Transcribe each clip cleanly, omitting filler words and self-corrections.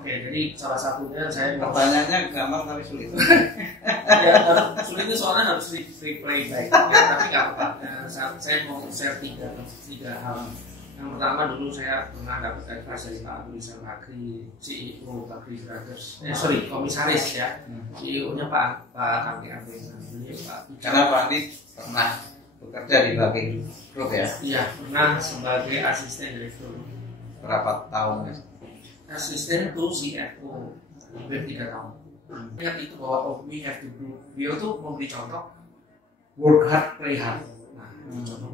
Oke, jadi salah satunya saya Pertanyaannya gampang tapi sulit. ya, sulit itu soalnya harus replay baik. Ya, tapi nggak apa-apa. Saya mau share tiga hal. Yang pertama dulu saya pernah dapat advice dari Pak Abdul Bakri, CEO Bakri Brothers. Komisaris ya. CEO-nya Pak Andi Abeng. Karena Pak Andi pernah bekerja di Bakri Group ya? Iya, pernah sebagai asisten direktur. Berapa tahun ya? Asisten to CFO hampir 3 tahun. Ingat itu bahwa we have to do. Beliau tuh memberi contoh work hard, play hard. Nah,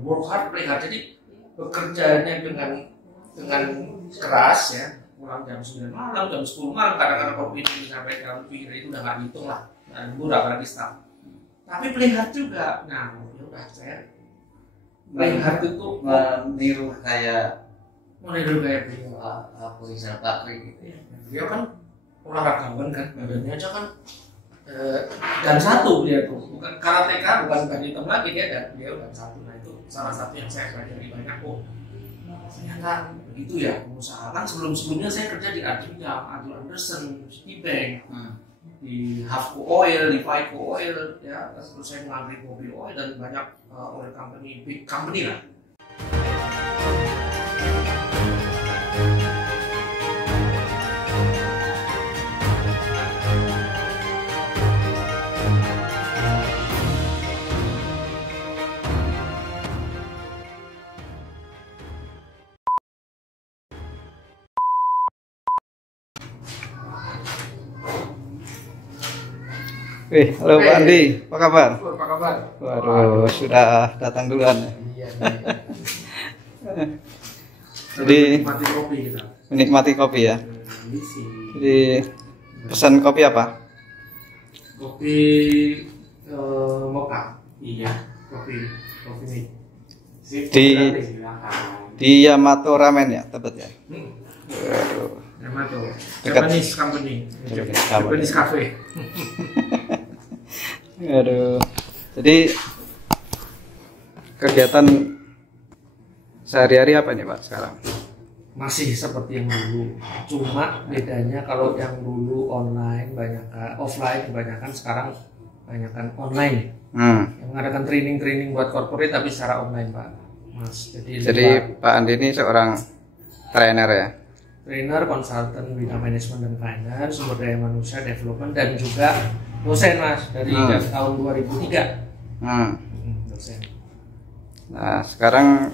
work hard, play hard. Jadi bekerjanya dengan keras ya, pulang jam 9 malam, jam 10 malam, kadang-kadang kopi ini sampai jam 3 itu udah nggak hitung lah. Dan murah apalagi staff. Tapi play hard juga. Nah, ya udah saya play hard itu meniru kayak beliau. Abu Rizal Bakri gitu ya. Beliau kan olahragawan kan, badannya aja kan dan satu beliau tuh, bukan karateka, bukan band hitam lagi dia, dan beliau dan satu. Nah itu salah satu yang saya pelajari banyak kok. Ternyata begitu ya pengusaha. Kan sebelumnya saya kerja di Adinda, Adul Anderson, Citibank, di Hafco Oil, di Vico Oil, ya. Terus saya mengambil mobil oil dan banyak oil company, big company lah. Halo Pak Andi, apa kabar? Apa kabar? Waduh, sudah datang duluan. Iya. Jadi menikmati kopi kita. Menikmati kopi ya. Jadi pesan kopi apa? Kopi mocha. Iya, kopi ini. Di Yamato Ramen ya, tepat ya. Yamato. Dekat. Japanese Cafe. Aduh. Jadi kegiatan sehari-hari apa nih Pak sekarang? Masih seperti yang dulu, cuma bedanya kalau yang dulu online offline kebanyakan, sekarang kebanyakan online. Yang mengadakan training buat corporate tapi secara online Pak Mas. Jadi Pak Andi ini seorang trainer ya? Trainer, konsultan bidang manajemen dan finance, sumber daya manusia, development, dan juga dosen Mas dari tahun 2003. Dosen. Nah sekarang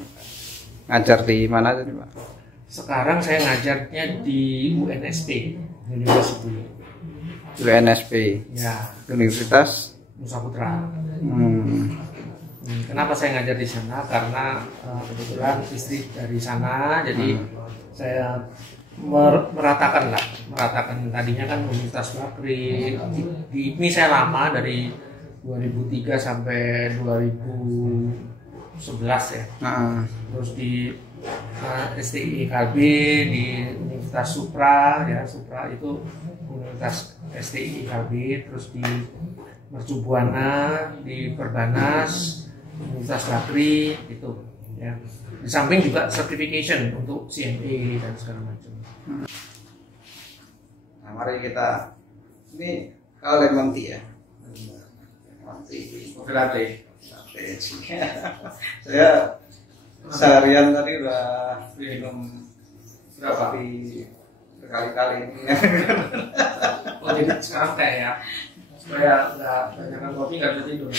ngajar di mana tadi Pak? Sekarang saya ngajarnya di UNSP, University. UNSP. Ya. Universitas Nusa Putra. Kenapa saya ngajar di sana? Karena kebetulan istri dari sana, jadi saya meratakan tadinya kan Universitas Bakri. Di IPMI saya lama dari 2003 sampai 2011 ya. Terus di STI IKB, di Universitas Supra ya, Supra itu Universitas STI IKB, terus di Mercu Buana, di Perbanas, Universitas Bakri itu ya. Di samping juga certification untuk CMA dan segala macam. Nah mari kita, ini kalau lemon tea ya, lemon tea, Kopi latte. Saya seharian tadi udah minum berapa berkali-kali ini. Oh jadi sekarang teh ya, supaya nggak banyak kopi nggak bisa tidur.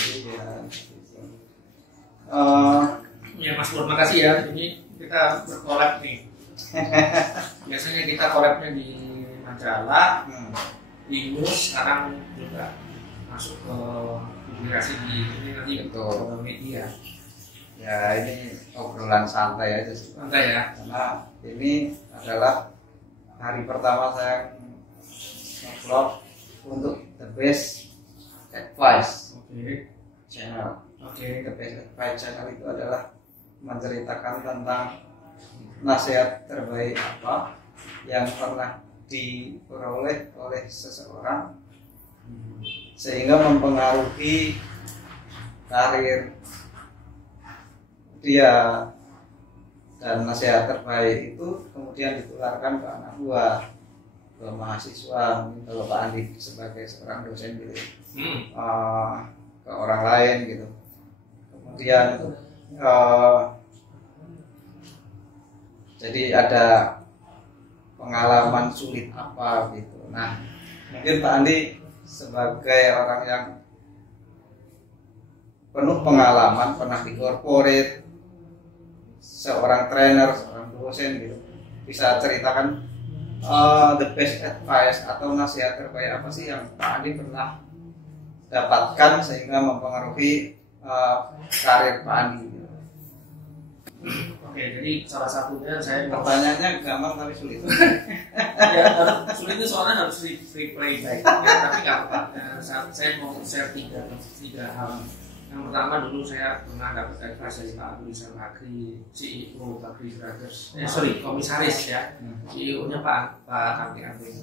Ya Mas Pur, makasih ya. Ini kita berkolab nih. Biasanya kita kolabnya di majalah, di news, sekarang juga masuk ke publikasi di ini nanti ke media. Ya ini obrolan santai aja sih. Santai ya. Karena ini adalah hari pertama saya nge-vlog untuk The Best Advice Channel. The Best Advice Channel itu adalah menceritakan tentang nasihat terbaik apa yang pernah diperoleh oleh seseorang sehingga mempengaruhi karir dia, dan nasihat terbaik itu kemudian ditularkan ke anak buah, ke mahasiswa, mungkin kalau Pak Andi sebagai seorang dosen gitu, ke orang lain gitu. Kemudian jadi ada pengalaman sulit apa gitu. Nah, mungkin Pak Andi sebagai orang yang penuh pengalaman, pernah di corporate, seorang trainer, seorang dosen gitu, bisa ceritakan the best advice atau nasihat terbaik apa sih yang Pak Andi pernah dapatkan sehingga mempengaruhi karir Pak Andi gitu. Oke, jadi salah satunya saya Pertanyaannya gampang tapi sulit. ya, sulit itu soalnya harus replay baik ya, tapi nggak apa-apa. Saya mau share tiga hal. Yang pertama, dulu saya pernah dapat advice dari Pak Abdul Bakri, CEO Bakri Brothers, komisaris ya, CEO-nya Pak Kaki Abeng.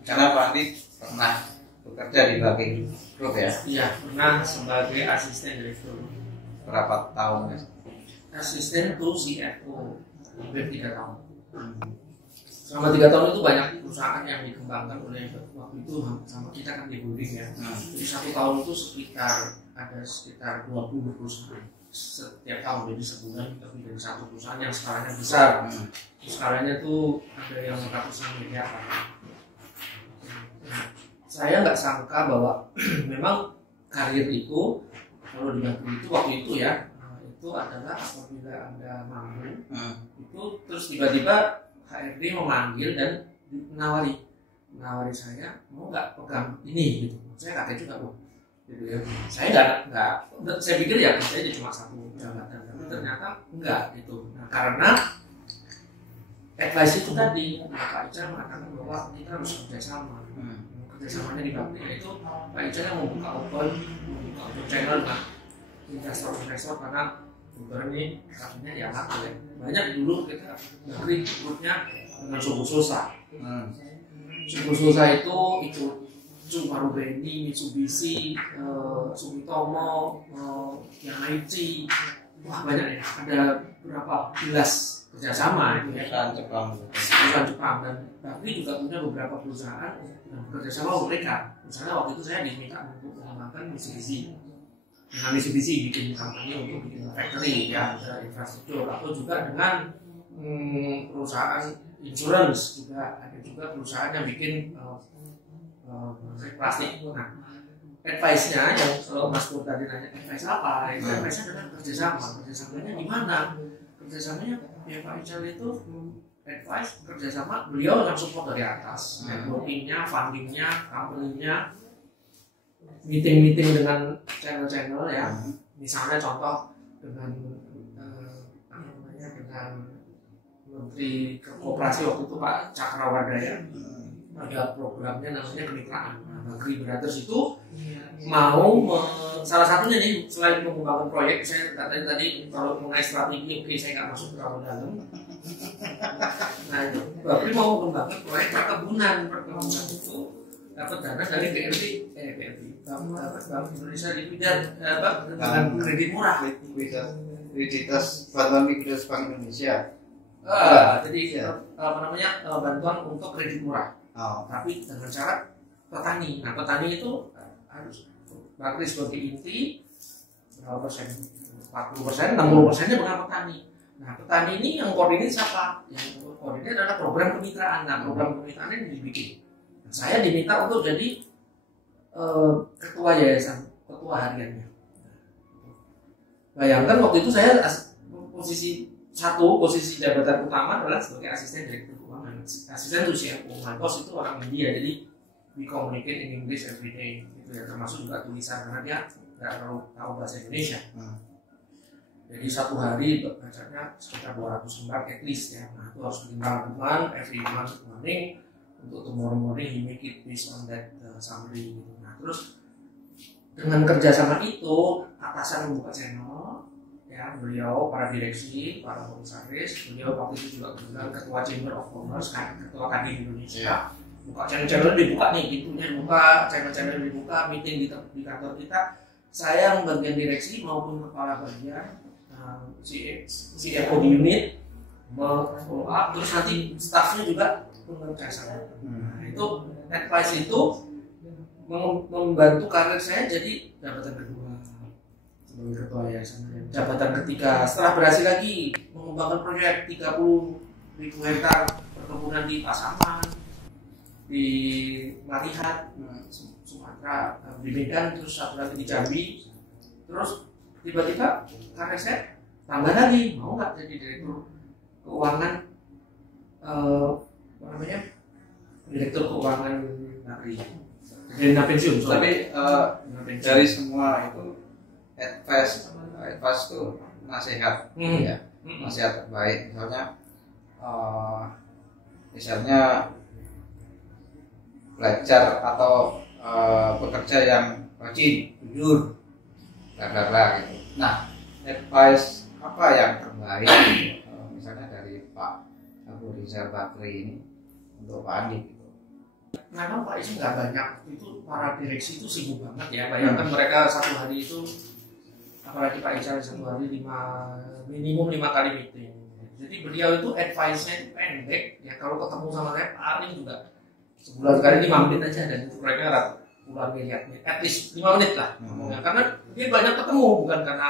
Karena Pak Andi pernah bekerja di Bakri Group ya? Iya, pernah sebagai asisten direktur. Berapa tahun ya? Asisten to CFO, hampir 3 tahun. Selama 3 tahun itu banyak perusahaan yang dikembangkan oleh waktu itu sama kita kan di holding ya. Jadi 1 tahun itu ada sekitar 20 perusahaan setiap tahun. Jadi sebulan kita pilih dari 1 perusahaan yang skalanya besar. Skalanya tuh ada yang ratusan miliar. Saya nggak sangka bahwa memang karir itu kalau di Bakri itu waktu itu ya, itu adalah apabila Anda mampu itu terus tiba-tiba HRD memanggil dan menawari saya, mau nggak pegang ini gitu. Saya kaget juga loh gitu ya. Saya saya pikir ya saya cuma 1 jabatan, tapi ternyata enggak gitu. Nah, karena advice itu tadi Pak Ical mengatakan bahwa kita harus kerjasama. Kerjasamanya di Bakri itu Pak Ical yang membuka open channel dengan investor karena bukan ini kasusnya ya laku ya. Banyak dulu kita Bakri ikutnya dengan Subuh Sosa. Subuh Sosa itu ikut Marubeni, Mitsubishi, Sumitomo, Yamaichi, wah banyak ya. Ada berapa kilas kerjasama itu ya. Perusahaan Jepang dan Bakri juga punya beberapa perusahaan yang bekerjasama mereka. Misalnya waktu itu saya diminta untuk mengembangkan Mitsubishi. Dengan Mitsubishi bikin company untuk bikin factory ya, infrastruktur, atau juga dengan perusahaan insurance juga ada juga perusahaan yang bikin plastik. Nah, advice-nya yang kalau Mas Pur tadi nanya advice apa? Advice-nya adalah kerjasamanya di mana? Kerjasamanya ya Pak Ical itu advice kerjasama, beliau yang support dari atas, networking-nya, funding-nya, company-nya, meeting dengan channel-channel ya, misalnya contoh dengan dengan Menteri Koperasi waktu itu Pak Cakrawada ya, ada programnya namanya kemitraan. Bakri Brothers itu mau salah satunya nih selain mengembangkan proyek, saya tadi kalau mengenai strategi, oke saya nggak masuk terlalu dalam. Nah, Bakri mau mengembangkan proyek perkebunan itu dapat dana dari BRI, Bank Indonesia dengan kredit murah. Likuiditas bantuan likuiditas Bank Indonesia. Jadi bantuan untuk kredit murah. Tapi dengan syarat petani. Nah, petani itu harus Bakri sebagai inti berapa persen? 40%, 60%-nya dengan petani. Nah, petani ini yang koordinir siapa? Yang koordinir adalah program kemitraan. Nah, program kemitraan ini dibikin. Saya diminta untuk jadi ketua yayasan, ketua hariannya. Bayangkan waktu itu saya posisi jabatan utama adalah sebagai asisten direktur keuangan, asisten tuh CFO. My boss itu orang India, jadi we communicate in English every day, gitu ya, termasuk juga tulisan karena dia nggak terlalu tahu bahasa Indonesia. Jadi satu hari bacanya sekitar 200 lembar at least ya. Nah, itu harus dilakukan every morning. Untuk tomorrow morning he make it based on that summary gitu. Nah, terus dengan kerjasama itu atasan membuka channel ya, beliau para direksi, para komisaris, beliau waktu itu juga kebetulan ketua Chamber of Commerce kan, ketua Kadin Indonesia, buka channel dibuka nih, pintunya dibuka, channel dibuka, meeting di kantor kita, saya yang bagian direksi maupun kepala bagian CFO di unit follow up, terus nanti staffnya juga menurut saya sangat. Nah, itu advice itu membantu karir saya jadi jabatan kedua sebagai ketua yayasan, jabatan ketiga setelah berhasil lagi mengembangkan proyek 30.000 hektar perkebunan di Pasaman, di Marihat, Sumatera, di Medan, terus satu lagi di Jambi. Terus tiba-tiba karir saya tambah lagi, mau nggak jadi direktur keuangan, direktur keuangan negeri. Jadi pensiun. Tapi dari semua itu advice itu nasihat, ya, nasihat terbaik. Misalnya belajar atau bekerja yang rajin, jujur, bla gitu. Nah, advice apa yang terbaik misalnya dari Pak Abu Rizal Bakri ini untuk Pak Andi gitu. Memang Pak Isi nggak banyak, itu para direksi itu sibuk banget ya. Bayangkan mereka satu hari itu, apalagi Pak Isi satu hari minimum 5 kali meeting. Jadi beliau itu advice-nya itu pendek ya. Kalau ketemu sama saya paling juga sebulan sekali 5 menit aja, dan itu mereka puluhan miliarnya, at least 5 menit lah ngomongnya. Karena dia banyak ketemu, bukan karena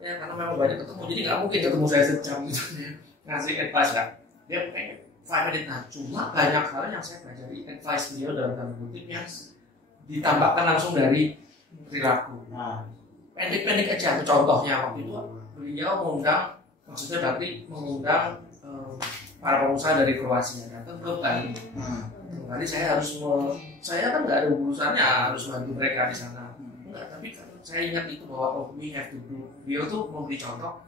memang banyak ketemu, jadi nggak mungkin ketemu saya sejam gitu ngasih advice kan. Dia kayak 5 menit. Nah, cuma banyak hal yang saya pelajari advice beliau dalam tanda kutip yang ditambahkan langsung dari perilaku. Nah, pendek-pendek aja. Contohnya waktu itu beliau mengundang para pengusaha dari Kroasia datang ke Bali. Kali saya kan nggak ada urusannya harus bantu mereka di sana. Enggak, tapi saya ingat itu bahwa we have to do. Beliau tuh memberi contoh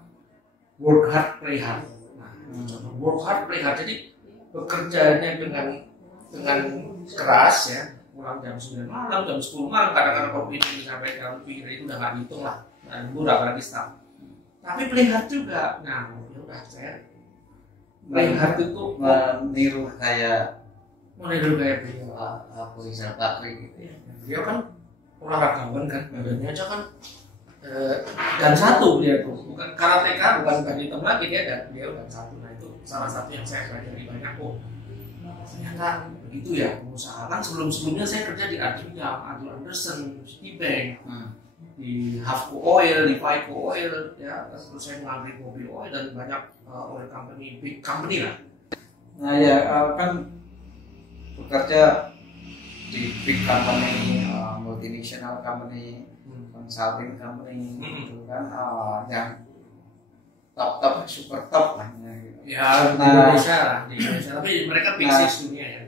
work hard, play hard. Nah, contoh work hard, play hard. Jadi bekerjanya dengan keras ya, pulang jam 9 malam, jam 10 malam, kadang-kadang kopi ini sampai jam lebih, itu udah nggak dihitung lah, dan murah apalagi staff. Tapi play hard juga. Nah, udah saya play hard itu meniru kayak beliau Abu Rizal Bakri gitu ya. Beliau kan olahragawan kan, badannya aja kan dan satu beliau tuh, bukan karateka, bukan band hitam lagi dia, dan beliau dan satu. Nah, itu salah satu yang saya pelajari banyak kok. Ternyata begitu ya pengusaha. Kan sebelumnya saya kerja di Adrian, Arthur Andersen, Citibank, di Havco Oil, di Vico Oil, ya. Terus saya mengambil mobil oil dan banyak oil company, big company lah. Nah ya kan bekerja di big company, multinational company, consulting company, gitu kan, yang top, super top lah gitu. Ya, di Indonesia, tapi mereka big six dunia ya.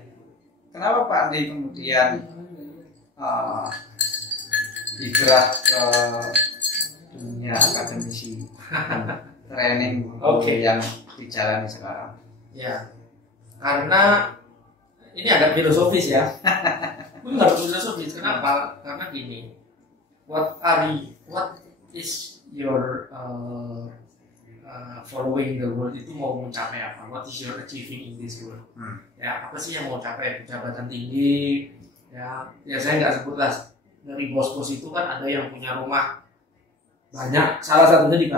Kenapa Pak Andi kemudian hijrah ke dunia akademisi training yang dijalani sekarang? Ya, karena ini agak filosofis ya. Ini harus filosofis. Kenapa? Karena gini, what is your following the world itu mau mencapai apa? What is your achieving in this world? Ya, apa sih yang mau capai? Jabatan tinggi, ya saya nggak sebut lah. Dari bos-bos itu kan ada yang punya rumah banyak, salah satunya di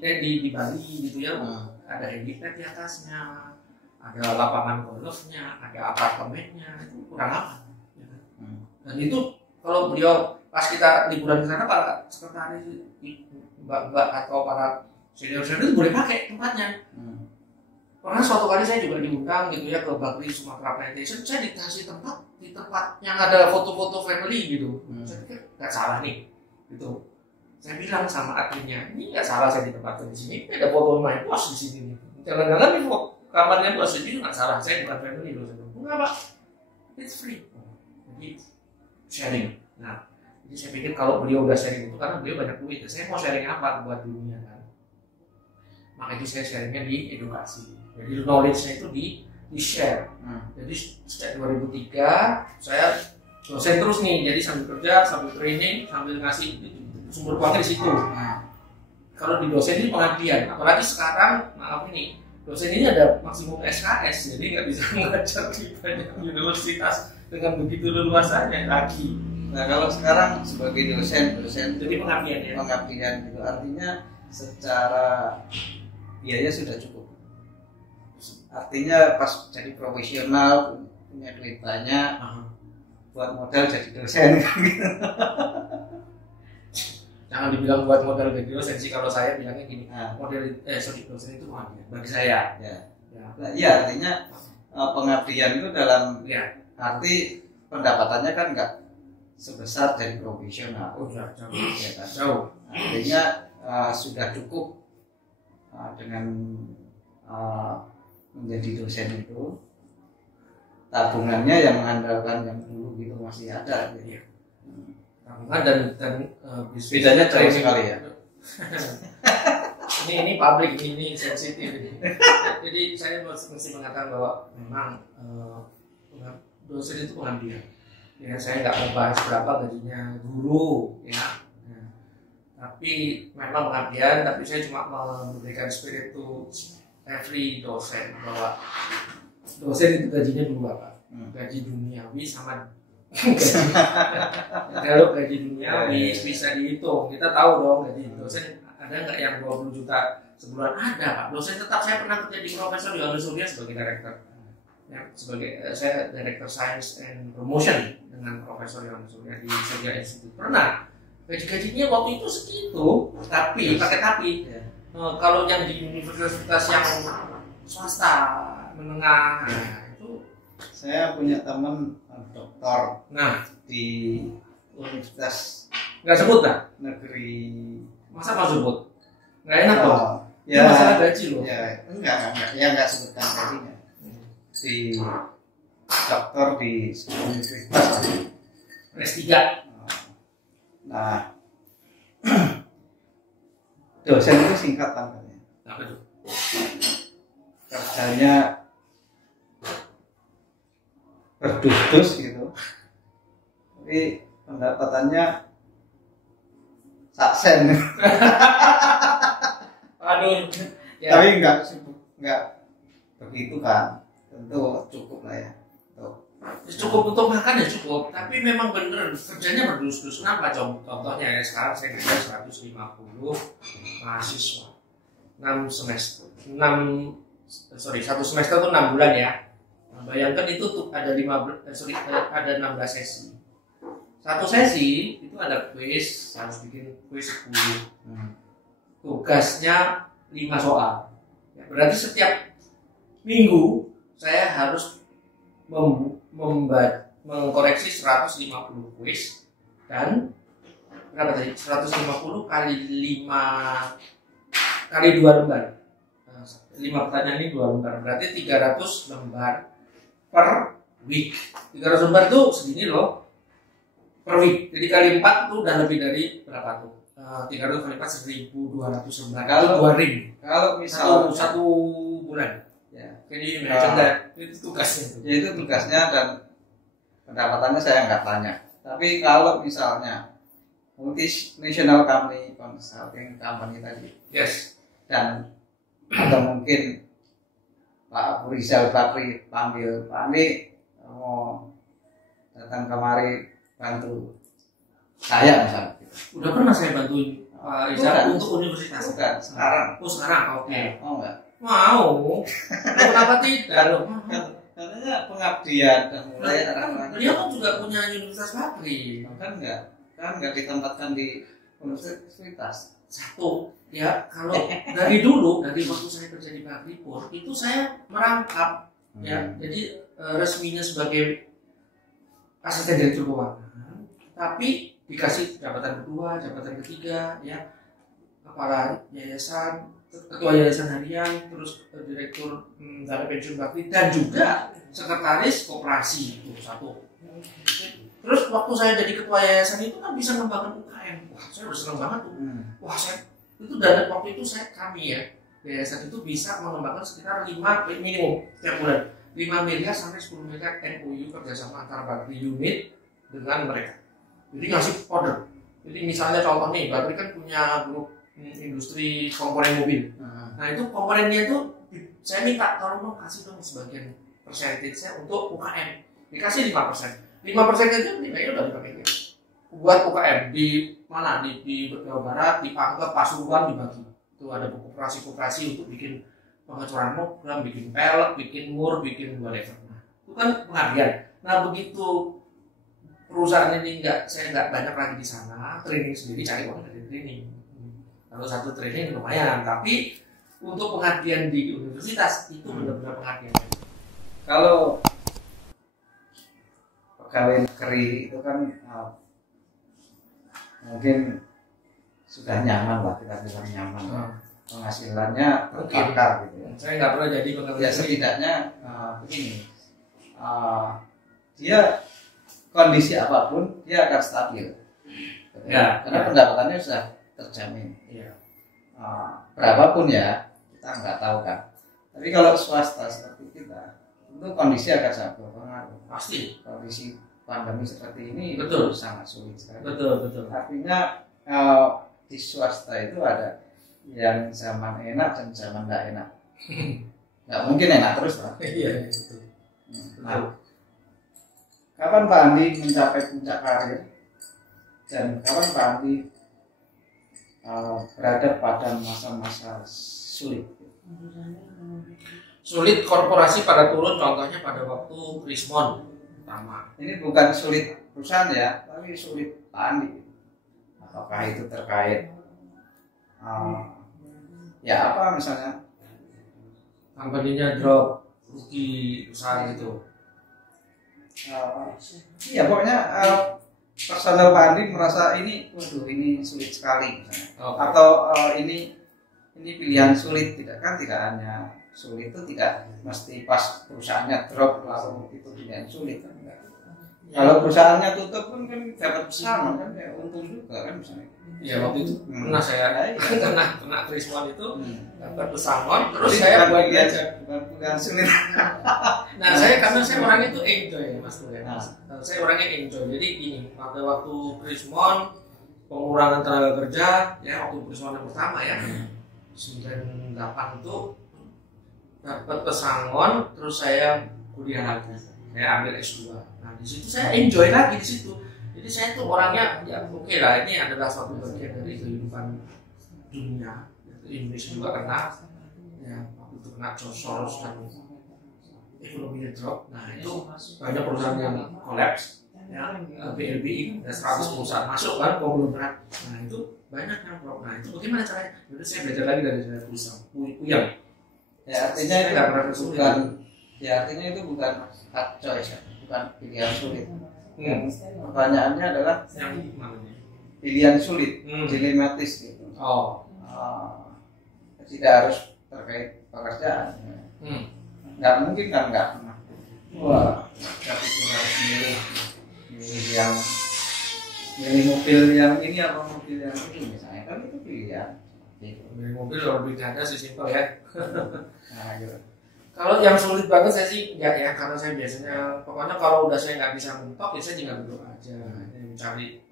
di Bali gitu ya. Ada helipad di atasnya, ada lapangan golfnya, ada apartemennya, itu kurang apa? Ya. Dan itu kalau beliau pas kita liburan ke sana, para sekretaris, mbak atau para senior itu boleh pakai tempatnya. Pernah suatu kali saya juga diundang gitu ya ke Bakri Sumatera Plantation, saya dikasih tempat di tempat yang ada foto-foto family gitu. Saya pikir nggak salah nih, gitu. Saya bilang sama adminnya, ini nggak salah saya ditempatkan di sini, ini ada foto my bos di sini nih. Jangan-jangan nih kamarnya bos itu nggak salah, saya bukan family loh. Enggak Pak, it's free. Jadi sharing. Nah, jadi saya pikir kalau beliau udah sharing itu karena beliau banyak duit, saya mau sharing apa buat dunia kan? Maka itu saya sharingnya di edukasi. Jadi knowledge-nya itu di share. Jadi sejak 2003 saya dosen terus nih, jadi sambil kerja, sambil training, sambil ngasih sumber uangnya di situ. Kalau di dosen ini pengabdian, apalagi sekarang maaf ini dosen ini ada maksimum SKS, jadi nggak bisa mengajar di banyak universitas dengan begitu leluasanya lagi. Nah kalau sekarang sebagai dosen jadi pengabdian ya. Pengabdian itu artinya secara biaya sudah cukup. artinya pas jadi profesional punya duit banyak buat modal jadi dosen kan gitu. Jangan dibilang buat modal jadi dosen sih, kalau saya bilangnya gini, dosen itu pengabdian bagi saya. Ya artinya pengabdian itu dalam arti pendapatannya kan nggak sebesar dari profesional. Jauh. Ya kan? Jauh. Artinya sudah cukup dengan menjadi dosen itu, tabungannya yang mengandalkan yang dulu gitu masih ada gitu. Tabungan dan bedanya jauh sekali ya. ini publik, ini sensitif ini. Jadi saya mesti mengatakan bahwa memang dosen itu pengabdian. Ya, saya nggak mau bahas berapa gajinya guru, ya. Tapi memang pengabdian. Tapi saya cuma memberikan spirit to every dosen bahwa dosen itu gajinya dua, Pak. Gaji duniawi sama kalau gaji duniawi bisa dihitung. Kita tahu dong gaji dosen ada nggak yang 20 juta sebulan? Ada, Pak. Dosen tetap, saya pernah kerja di Profesor Yohanes Surya sebagai director. Ya, saya director science and promotion dengan Profesor Yohanes Surya di Surya Institute. Pernah. Gaji-gajinya waktu itu segitu, tapi pakai tapi. Kalau yang di universitas yang swasta menengah, itu saya punya teman doktor di universitas nggak sebut lah negeri. Masa mau sebut? Nggak enak dong. Ya, masalah gaji loh. Ya enggak sebutkan gajinya. Si dokter di universitas S3. Nah, dosen itu singkatan katanya. Apa itu? Kerjanya berdus-dus gitu, tapi pendapatannya saksen. Aduh. Ya. Tapi enggak begitu kan, tentu cukup lah ya. Cukup untuk makan ya cukup, tapi memang bener kerjanya berdus-dus. Kenapa? Contohnya ya, sekarang saya kerja 150 mahasiswa 1 semester itu 6 bulan ya. Nah, bayangkan itu tuh ada 16 sesi. Satu sesi itu ada kuis, harus bikin kuis 10. Tugasnya 5 soal. Ya, berarti setiap minggu saya harus mengkoreksi 150 kuis dan berapa tadi? 150 kali 5 kali 2 lembar. 5 pertanyaan ini 2 lembar. Berarti 300 lembar per week. 300 lembar itu segini loh per week. Jadi kali 4 itu udah lebih dari berapa tuh? 300 kali 4 1.200 lembar. Kalau 2 ring. Kalau misal satu bulan. Ya. Jadi itu tugasnya. Ya, itu tugasnya dan pendapatannya saya nggak tanya. Tapi kalau misalnya multinational company, consulting company tadi, yes, dan atau mungkin Pak Abu Rizal Bakri panggil, Pak Andi mau datang kemari bantu saya misalnya. Udah pernah saya bantuin Pak Rizal untuk universitas. Bukan, sekarang. Oh sekarang, oke. Mau nggak? Mau. Kenapa tidak? Katanya pengabdian dan mulai beliau kan juga punya Universitas Bakri. kan nggak ditempatkan di universitas. Satu, ya kalau dari dulu, dari waktu saya kerja di Bakri Pur, itu saya merangkap, ya, jadi resminya sebagai asisten direktur keuangan, tapi dikasih jabatan kedua, jabatan ketiga, ya, kepala yayasan, ketua yayasan harian, terus direktur dana pensiun Bakri, dan juga sekretaris koperasi itu satu. Terus waktu saya jadi ketua yayasan itu kan bisa mengembangkan UKM. Wah, saya udah senang banget tuh. Wah, saya itu dari waktu itu kami ya yayasan itu bisa mengembangkan sekitar 5 minimum setiap bulan 5 miliar sampai 10 miliar MOU kerjasama antara Bakri unit dengan mereka. Jadi ngasih order. Jadi misalnya contoh nih, Bakri kan punya grup industri komponen mobil. Nah itu komponennya itu saya minta tolong dong kasih dong sebagian persentasenya untuk UKM. Dikasih 5%. 5% itu nilainya udah dipakai buat UKM di mana, di Jawa Barat, di Pangkep, Pasuruan dibagi. Itu ada koperasi-koperasi untuk bikin pengecoran program, bikin pelek, bikin mur, bikin whatever. Nah, itu kan pengabdian. Nah begitu perusahaan ini saya nggak banyak lagi di sana, training sendiri, cari uang dari training. Kalau satu training lumayan, tapi untuk pengabdian di universitas itu benar-benar pengabdian. Kalau pegawai negeri itu kan mungkin sudah nyaman lah, kita bilang nyaman. Penghasilannya tertakar gitu ya. Saya nggak pernah jadi pegawai Ya negeri. setidaknya begini, dia kondisi apapun dia akan stabil. Ya, karena ya. pendapatannya sudah terjamin. Iya. Berapapun ya kita nggak tahu kan. Tapi kalau swasta seperti kita, itu kondisi akan sangat berpengaruh. Pasti. Kondisi pandemi seperti ini Betul. sangat sulit sekali. Betul. Artinya di swasta itu ada yang zaman enak dan zaman nggak enak. Nggak mungkin enak terus lah. Iya, betul. Nah, kapan Pak Andi mencapai puncak karir dan kapan Pak Andi berada pada masa-masa sulit? Sulit korporasi pada turun, contohnya pada waktu Krismon pertama. Ini bukan sulit perusahaan ya, tapi sulit Pak Andi. Apakah itu terkait ya apa misalnya Company-nya drop, rugi besar gitu. iya pokoknya personal Pak Andi merasa ini waduh ini sulit sekali misalnya. Atau ini pilihan sulit, tidak hanya sulit itu tidak mesti pas perusahaannya drop lalu itu pilihan sulit kan enggak. Kalau perusahaannya tutup pun kan dapat pesangon kan ya untung juga kan misalnya. Ya waktu itu pernah saya kena Krismon itu dapat pesangon, terus Jadi saya bukan buat pilihan- belajar. bukan pilihan sulit. Nah karena saya orangnya itu enjoy ya Mas Tulen. Saya orangnya enjoy. Jadi gini, pada waktu Krismon pengurangan tenaga kerja ya waktu Krismon yang pertama ya 98 itu dapat pesangon, terus saya kuliah lagi, saya ambil S2. Nah di situ saya enjoy lagi di situ. Jadi saya tuh orangnya ya oke lah, ini adalah suatu bagian dari kehidupan dunia. Indonesia juga kena, ya waktu itu kena Soros dan ekonominya drop. Nah itu banyak perusahaan yang kolaps, ya BLBI ada 100 perusahaan masuk kan konglomerat. Nah itu banyak yang drop. Nah itu bagaimana caranya? Jadi saya belajar lagi dari saya Puyang. Ya artinya Saya itu nggak pernah kesulitan. bukan ya artinya itu bukan hard choice ya, bukan pilihan sulit. Pertanyaannya adalah Yang mana nih? pilihan sulit, Hmm. dilematis gitu. Oh. Tidak harus terkait pekerjaan. Nggak mungkin kan nggak pernah. Wah, tapi itu harus milih mobil yang ini apa mobil yang ini misalnya kan itu pilihan. Beli mobil lebih ada sih simpel ya. Nah, gitu. Kalau yang sulit banget saya sih enggak ya, karena saya biasanya pokoknya kalau udah saya nggak bisa mentok ya saya tinggal duduk aja, mencari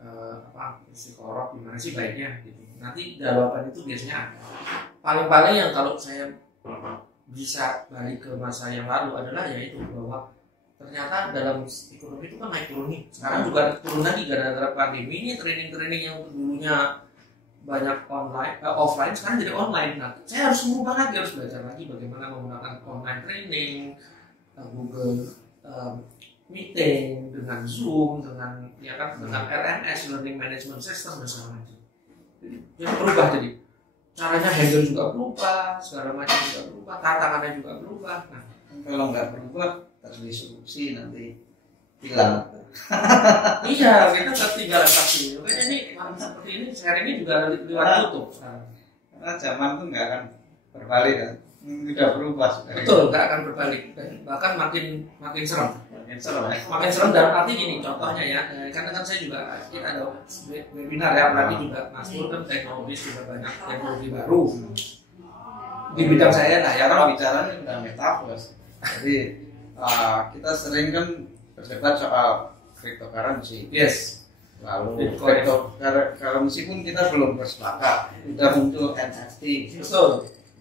psikolog gimana sih baiknya gitu. Nanti jawaban itu biasanya ada. Paling-paling yang kalau saya bisa balik ke masa yang lalu adalah yaitu bahwa ternyata dalam ekonomi itu kan naik turun nih. Sekarang juga turun lagi gara-gara pandemi ini, training-training yang dulunya banyak offline sekarang jadi online. Nah, saya harus mengubah lagi, harus belajar lagi bagaimana menggunakan online training, Google Meeting, dengan Zoom, dengan LMS, Learning Management System dan segala macam. Jadi berubah, jadi caranya handle juga berubah, segala macam juga berubah, tantangannya juga berubah. Nah, Kalau nggak berubah terdisrupsi nanti hilang. iya, kita ketinggalan pasti. Makanya ini seperti ini, sharing ini juga lewat YouTube. Karena zaman tuh nggak akan berbalik kan, sudah berubah sudah. Betul, nggak akan berbalik. Bahkan makin serem. Makin serem dalam arti gini, contohnya ya, karena kan saya juga kita ada webinar ya, apalagi juga Mas Pur kan teknologis juga banyak teknologi baru di bidang saya. Nah ya Kalau kalau bicaranya udah metaverse, jadi kita sering kan berdebat soal cryptocurrency. yes, Lalu Bitcoin. cryptocurrency pun kita belum bersepakat. Sudah muncul NFT. betul.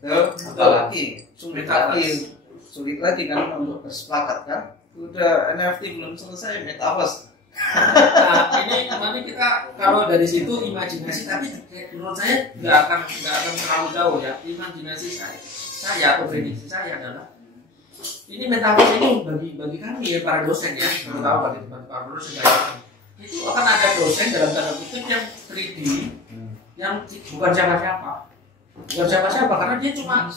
Apalagi sulit lagi kan untuk bersepakat kan. Udah NFT belum selesai, metaverse. Nah ini nanti kita kalau dari situ imajinasi, tapi menurut saya nggak akan terlalu jauh ya. Imajinasi saya atau prediksi saya adalah ini metaverse ini bagi kami ya para dosen ya, terutama bagi teman-teman para dosen itu akan ada dosen dalam tanda kutip yang 3D yang bukan siapa-siapa karena dia cuma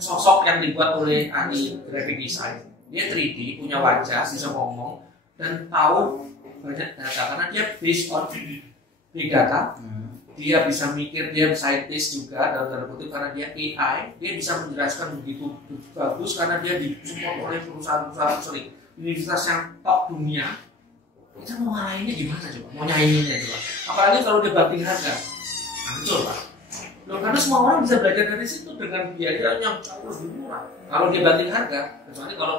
sosok yang dibuat oleh ahli graphic design. Dia 3D, punya wajah, bisa ngomong dan tahu banyak data karena dia based on big data. Dia bisa mikir, dia scientist juga dalam tanda kutip karena dia AI, dia bisa menjelaskan begitu bagus karena dia disupport oleh perusahaan-perusahaan universitas yang top dunia. Kita mau ngalahinnya gimana coba? Mau nyainginnya coba? Apalagi kalau dia banting harga, hancur Pak. Loh, karena semua orang bisa belajar dari situ dengan biaya yang jauh lebih murah. Kalau dia banting harga, kecuali kalau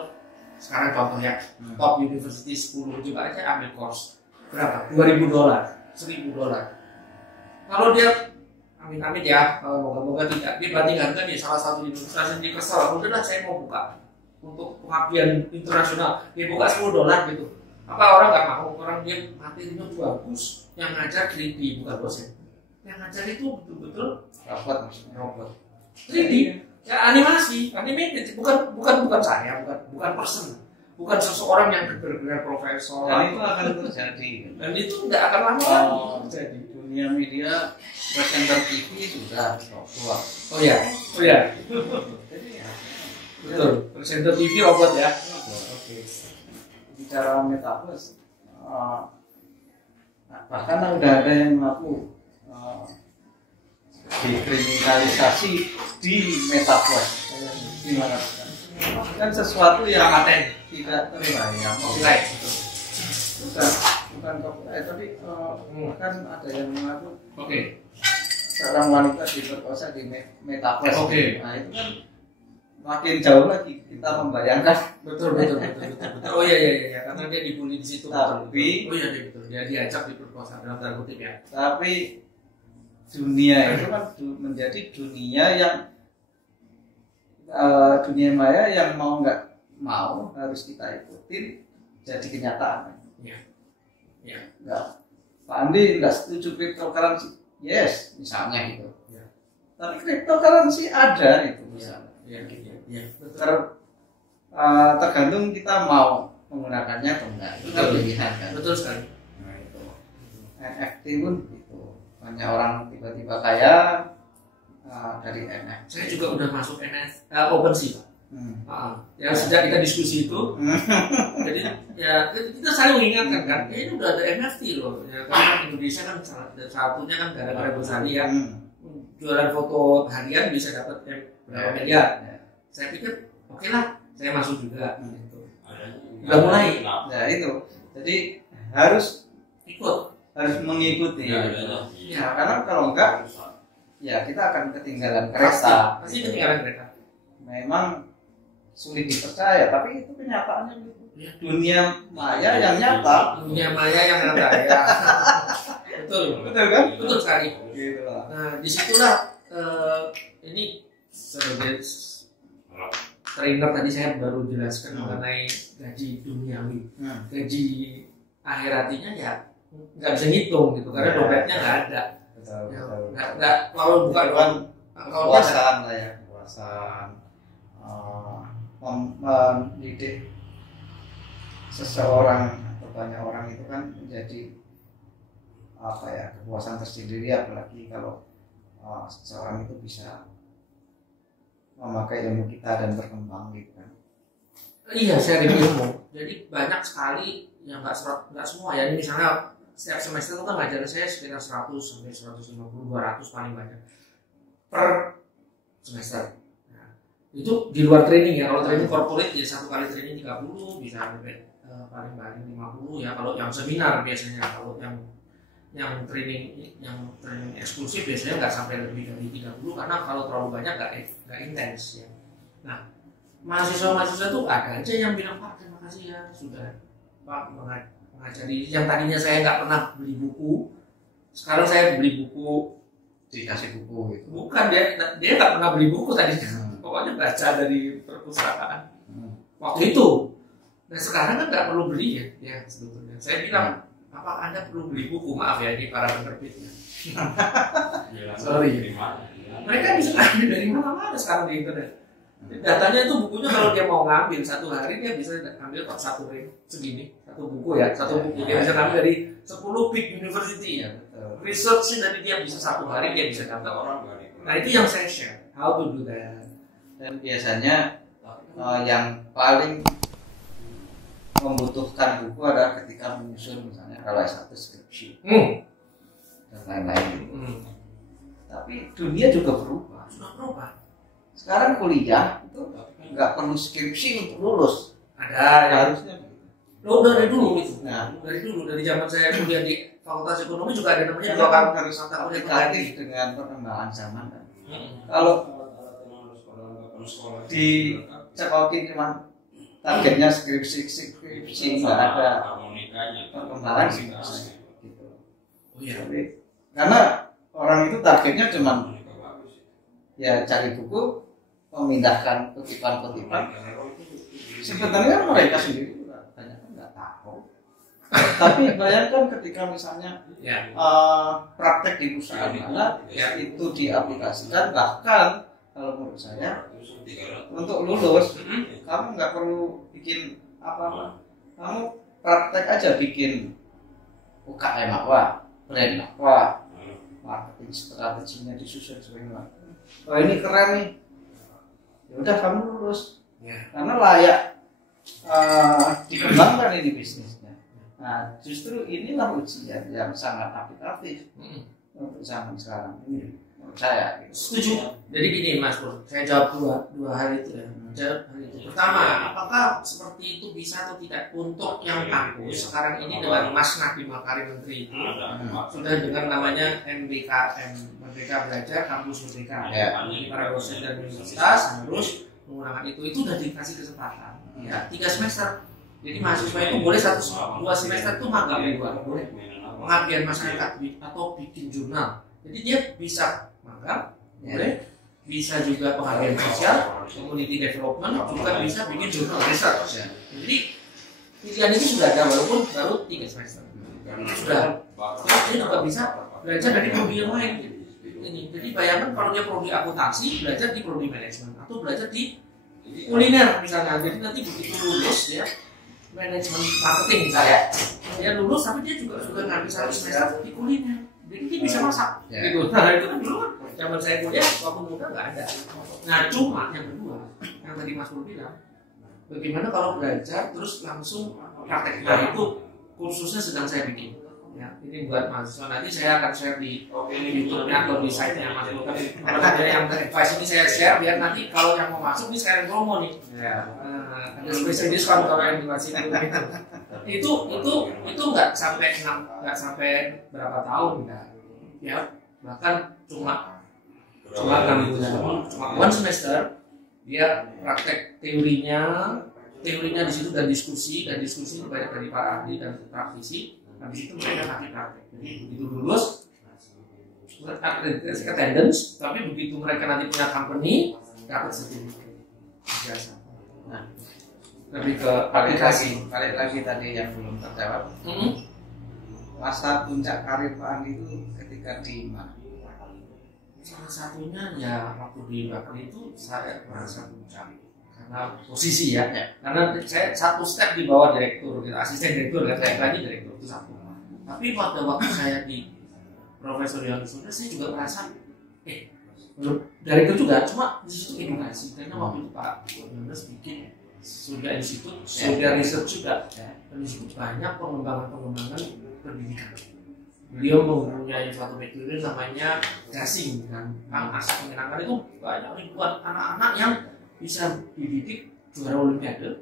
sekarang contohnya top university 10 coba aja ambil course berapa? $2.000, $1.000. Kalau dia amit-amit ya, moga-moga tidak, dia banting harga nih salah satu universitas yang dia kesel, udahlah saya mau buka untuk pengabdian internasional, dia buka $10 gitu. Apa orang nggak mau? Orang dia materinya bagus, yang ngajar 3D bukan dosen, yang ngajar itu betul-betul robot 3D, ya animasi, animated, bukan saya, bukan person, bukan seseorang yang benar-benar profesor. Dan itu akan terjadi. Dan itu tidak akan lama lagi terjadi. Dunia media, presenter TV sudah robot. Oh ya. Betul. Presenter TV robot ya. Oke. Bicara metaverse, bahkan udah ada yang mengaku dikriminalisasi di metaverse. Gimana? Kan sesuatu yang tidak terbayang. Copyright. Bukan copyright, tapi kan ada yang mengaku seorang wanita diperkosa di metaverse. Nah itu kan makin jauh lagi kita membayangkan. Betul. Oh iya, karena dia dibully di situ. Tapi betul. Dia diajak diperkosa dalam tanda kutip ya. Tapi dunia itu kan menjadi dunia yang dunia maya yang mau nggak mau harus kita ikutin jadi kenyataan. Ya. Nggak, Pak Andi nggak setuju cryptocurrency, yes misalnya gitu. Ya. Tapi cryptocurrency ada itu misalnya. Ya. Tergantung kita mau menggunakannya atau enggak. Itu kan pilihan kan. Betul sekali. Nah itu NFT pun itu banyak orang tiba-tiba kaya dari NFT. Saya juga udah masuk OpenSea. Ya sejak kita diskusi itu, jadi ya kita saling mengingatkan kan, ini udah ada NFT loh. Ya, karena Indonesia kan salah satunya kan gara-gara Gosali ya, jualan foto harian bisa dapat berapa miliar. Saya pikir oke lah, saya masuk juga. Udah mulai. Ya itu, jadi harus mengikuti. Ya, karena kalau enggak, ya kita akan ketinggalan kereta. Pasti ketinggalan kereta. Memang sulit dipercaya, tapi itu kenyataannya gitu. Dunia maya yang nyata. Dunia maya yang nyata ya. Betul kan? Betul sekali. Gitu lah. Nah, disitulah ini sebagai trainer tadi saya baru jelaskan mengenai gaji duniawi. Gaji akhiratinya ya nggak bisa ngitung gitu, karena dompetnya nggak ada. Betul. Nggak kalau bukan kekuasaan lah ya, kekuasaan. Mendidik seseorang atau banyak orang itu kan menjadi kepuasan tersendiri, apalagi kalau seseorang itu bisa memakai ilmu kita dan berkembang gitu kan. Iya, sharing ilmu. Jadi banyak sekali yang nggak semua ya. Ini misalnya setiap semester itu kan ngajar saya sekitar 100 sampai 150, 200 paling banyak per semester. Itu di luar training ya. Kalau training corporate ya satu kali training 30 bisa paling banyak 50 ya. Kalau yang seminar biasanya, kalau yang training eksklusif biasanya nggak sampai lebih dari 30 karena kalau terlalu banyak nggak intens ya. Nah, mahasiswa tuh ada aja yang bilang, Pak terima kasih ya sudah Pak mengajari yang tadinya saya nggak pernah beli buku, sekarang saya beli buku, dikasih buku gitu. Bukan, dia nggak pernah beli buku tadinya. Pokoknya baca dari perpustakaan waktu itu. Nah sekarang kan nggak perlu beli ya sebetulnya. Saya bilang, apa Anda perlu beli buku? Maaf ya ini para penerbitnya. Sorry. Mereka bisa ambil dari mana-mana sekarang di internet. Datanya itu bukunya kalau dia mau ngambil satu hari dia bisa ambil kok satu ring segini, satu buku ya, satu buku dia bisa ngambil dari 10 big university ya. Research dari dia bisa satu hari dia bisa dapat orang. Nah itu yang saya share, how to do that. Dan biasanya yang paling membutuhkan buku adalah ketika menyusun misalnya kalau S1 skripsi dan lain-lain. Tapi dunia juga berubah. Sudah berubah. Sekarang kuliah itu nggak perlu skripsi untuk lulus. Ada Harusnya. Lo dari dulu itu. Nah, Dari dulu, dari zaman saya kuliah di Fakultas Ekonomi juga ada namanya itu kan dua harus mata kuliah aplikatif dengan perkembangan zaman kan. Kalau dicekokin cuma targetnya skripsi nggak ada perkembangan gitu. Oh iya. Karena orang itu targetnya cuma ya cari buku, memindahkan kutipan-kutipan. Sebenarnya mereka sendiri banyak nggak tahu. Tapi bayangkan ketika misalnya praktek di perusahaan mana itu diaplikasikan, bahkan kalau menurut saya untuk lulus kamu nggak perlu bikin apa-apa, kamu praktek aja bikin UKM apa, brand apa, marketing strateginya disusun sesuai. Oh ini keren nih, ya udah kamu lulus karena layak dikembangkan ini bisnisnya. Nah justru inilah ujian yang sangat aplikatif untuk zaman sekarang ini menurut saya. Gitu. Setuju. Jadi gini Mas Bro, saya jawab dua hal itu ya. Jawab hal itu. Pertama, apakah seperti itu bisa atau tidak untuk yang kampus sekarang ini dengan Mas Nadiem Makarim Menteri itu sudah dengan namanya MBKM, Merdeka Belajar Kampus Merdeka. Para dosen dan universitas harus menggunakan itu sudah dikasih kesempatan. Ya, 3 semester. Jadi mahasiswa itu boleh 1-2 semester itu magang boleh pengabdian masyarakat atau bikin jurnal. Jadi dia bisa magang, boleh, bisa juga pengabdian sosial, community development, juga bisa bikin jurnal research. Jadi pilihan ini sudah ada walaupun baru 3 semester. Sudah. Dia juga bisa belajar dari prodi yang lain. Ini. Jadi bayangkan kalau dia prodi akuntansi, belajar di prodi manajemen atau belajar di kuliner misalnya. Jadi nanti begitu lulus ya, manajemen marketing misalnya, dia lulus tapi dia juga sudah ngambil 1 semester di kuliner. Jadi dia bisa masak, gitu. Nah itu kan dulu kan zaman saya kuliah waktu muda nggak ada. Nah cuma yang kedua, yang tadi Mas Bro bilang, bagaimana kalau belajar terus langsung praktek. Nah itu kursusnya sedang saya bikin. Ya, ini buat mahasiswa. Nanti saya akan share di YouTube-nya atau di site-nya Mas Bro. Kalau ada yang advice ini saya share biar nanti kalau yang mau masuk ini saya promo nih. Ada special discount kalau yang di masih itu nggak sampai berapa tahun ya, bahkan cuma 6 bulan, cuma 1 semester dia praktek teorinya di situ dan diskusi banyak dari para ahli dan praktisi. Habis itu mereka kasih praktek. Jadi begitu lulus akreditasi attendance, tapi begitu mereka nanti punya company dapat sertifikat. Biasa. Nah, lebih ke aplikasi. Balik lagi tadi yang belum terjawab. Masa puncak karir Pak Andi itu ketika di mana? Salah satunya ya waktu di Bakri itu saya merasa puncak karena posisi ya. Karena saya 1 step di bawah direktur, asisten direktur, saya lagi direktur itu 1. Tapi pada waktu saya di Profesor Yohanes saya juga merasa direktur juga, cuma di situ edukasi karena waktu itu Pak Yohanes bikin Surya Institute, Surya Research juga, dan di situ banyak pengembangan pendidikan. Beliau mempunyai suatu metode namanya gasing dan asal menyenangkan itu banyak ribuan anak-anak yang bisa dididik juara olimpiade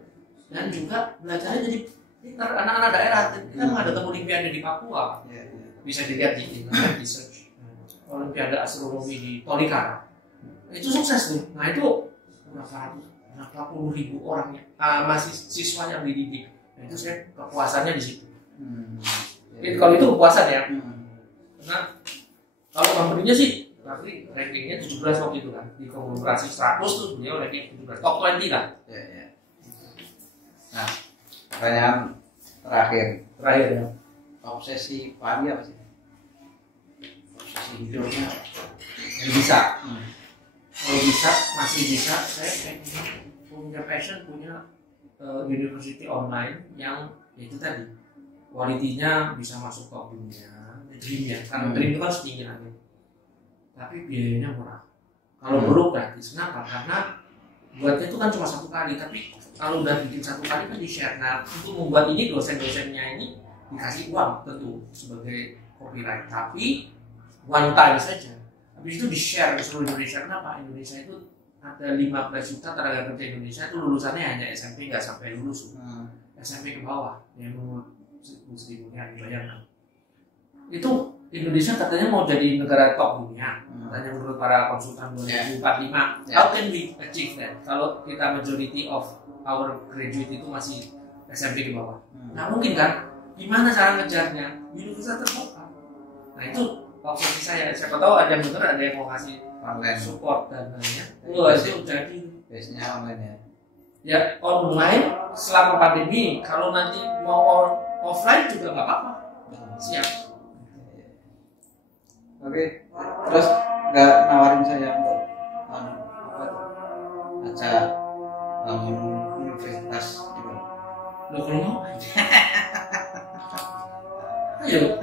dan juga belajarnya jadi pintar. Anak-anak daerah kita mengadakan olimpiade di Papua, bisa dilihat di internet research olimpiade astronomi di Tolikara itu sukses tuh. Nah itu berapa puluh ribu orangnya masih siswa yang dididik. Nah, itu saya kepuasannya di situ. Kalau itu kepuasan ya. Nah kalau company-nya sih berarti rankingnya 17 waktu itu kan, di konglomerasi 100 tuh beliau ranking 17, top 20 lah. Nah, pertanyaan terakhir ya. Obsesi Pak Andi apa sih? Obsesi hidupnya Yang bisa kalau bisa masih bisa saya punya passion, punya university online yang itu tadi kualitinya bisa masuk top dunia, dream ya, karena dream itu kan setinggi langit, tapi biayanya murah. Kalau perlu gratis, kenapa? Karena buatnya itu kan cuma 1 kali, tapi kalau udah bikin 1 kali kan di share. Nah untuk membuat ini dosen-dosennya ini dikasih uang tentu sebagai copyright, tapi one time saja. Habis itu di share ke seluruh Indonesia. Kenapa? Indonesia itu ada 15 juta tenaga kerja Indonesia itu lulusannya hanya SMP, nggak sampai lulus. SMP ke bawah yang menurut seribunya dibayarkan. Itu Indonesia katanya mau jadi negara top dunia, katanya menurut para konsultan 2045. How can we achieve that? Kalau kita majority of our graduate itu masih SMP ke bawah, nggak mungkin kan? Gimana cara ngejarnya? Universitas terbuka. Nah itu obsesi saya. Siapa tahu ada yang bener, ada yang mau kasih support dan lainnya. Itu jadi biasanya online ya. Ya online selama pandemi. Kalau nanti mau offline juga nggak apa-apa. Siap. Oke, terus nggak nawarin saya untuk acara bangun universitas gitu. Lo kalau mau, ayo.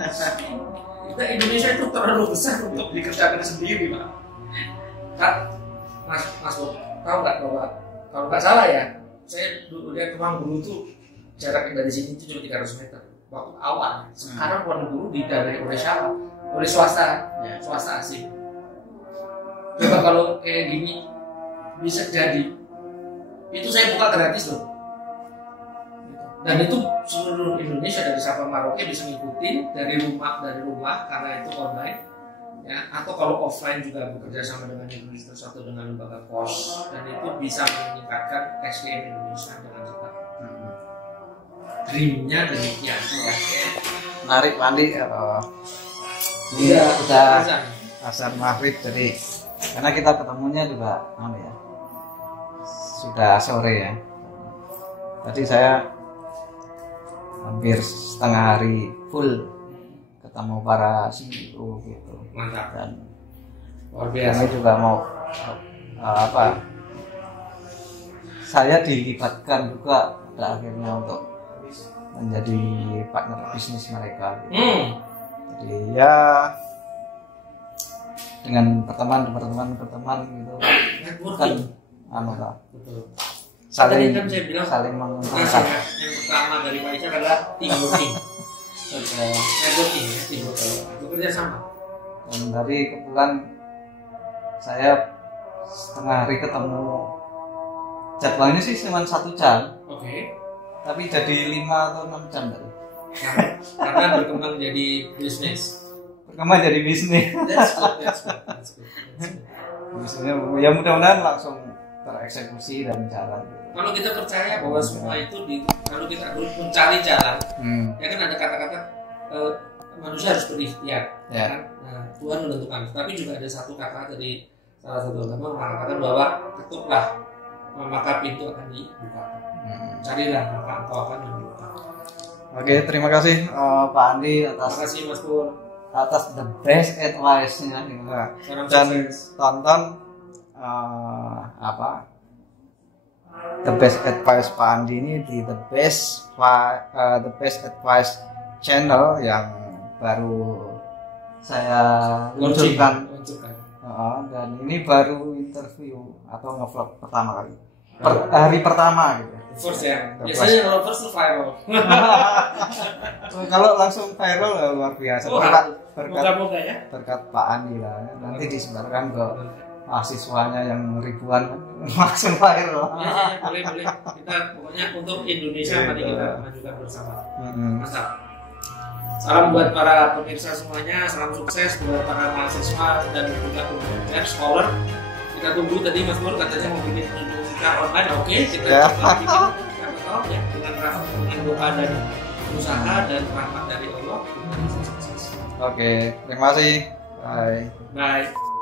Kita Indonesia itu terlalu besar untuk dikerjakan sendiri, Pak. Kak, Mas Bob, tahu nggak bahwa kalau nggak salah ya, saya dulu lihat ruang guru tuh jaraknya dari sini itu cuma 300 meter waktu awal. Sekarang ruang guru didanai oleh siapa? Oleh swasta, swasta asing. Coba kalau kayak gini bisa jadi, itu saya buka gratis loh. Dan itu seluruh Indonesia dari Sabang Merauke bisa ngikutin dari rumah karena itu online. Ya, atau kalau offline juga bekerja sama dengan universitas atau dengan lembaga kos, dan itu bisa meningkatkan SDM Indonesia dengan cepat. Dreamnya demikian. Menarik Pandi. Ini udah asar maghrib, jadi karena kita ketemunya juga sudah sore ya. Tadi saya hampir setengah hari full ketemu para CEO gitu. Mantap. Dan luar biasa. kami juga mau saya dilibatkan juga pada akhirnya untuk menjadi partner bisnis mereka gitu. Jadi ya dengan berteman gitu kan saling menguntungkan. Yang pertama dari Pak Ica adalah teamworking. Networking ya, teamworking. Bekerja sama. Dan tadi kebetulan saya setengah hari ketemu, jadwalnya sih cuma 1 jam. Oke. Tapi jadi 5 atau 6 jam tadi. Karena berkembang jadi bisnis. That's good. Bisnisnya ya mudah-mudahan langsung tereksekusi dan jalan. Kalau kita percaya bahwa semua itu kalau kita mencari jalan, ya kan ada kata-kata manusia harus berikhtiar, ya kan? Nah, Tuhan menentukan. Tapi juga ada satu kata dari salah satu agama mengatakan bahwa ketuklah maka pintu akan dibuka. Carilah maka engkau akan menemukan. Oke, terima kasih Pak Andi Terima kasih Mas Pur atas the best advice-nya gitu. Dan tonton the best advice Pak Andi ini di the best advice channel yang baru saya luncurkan. Dan ini baru interview atau nge-vlog pertama kali. Hari pertama gitu. First ya. Biasanya kalau first tuh viral. Kalau langsung viral ya luar biasa. Berkat Pak Andi lah. Nanti disebarkan ke mahasiswanya yang ribuan langsung viral. Ya, boleh. Kita pokoknya untuk Indonesia mari kita majukan bersama. Mantap. Salam buat para pemirsa semuanya, salam sukses buat para mahasiswa dan juga pekerja scholar. Kita tunggu tadi Mas Pur katanya mau bikin universitas online, oke, kita coba bikin ya dengan doa dan usaha dan rahmat dari Allah. Oke, terima kasih. Bye.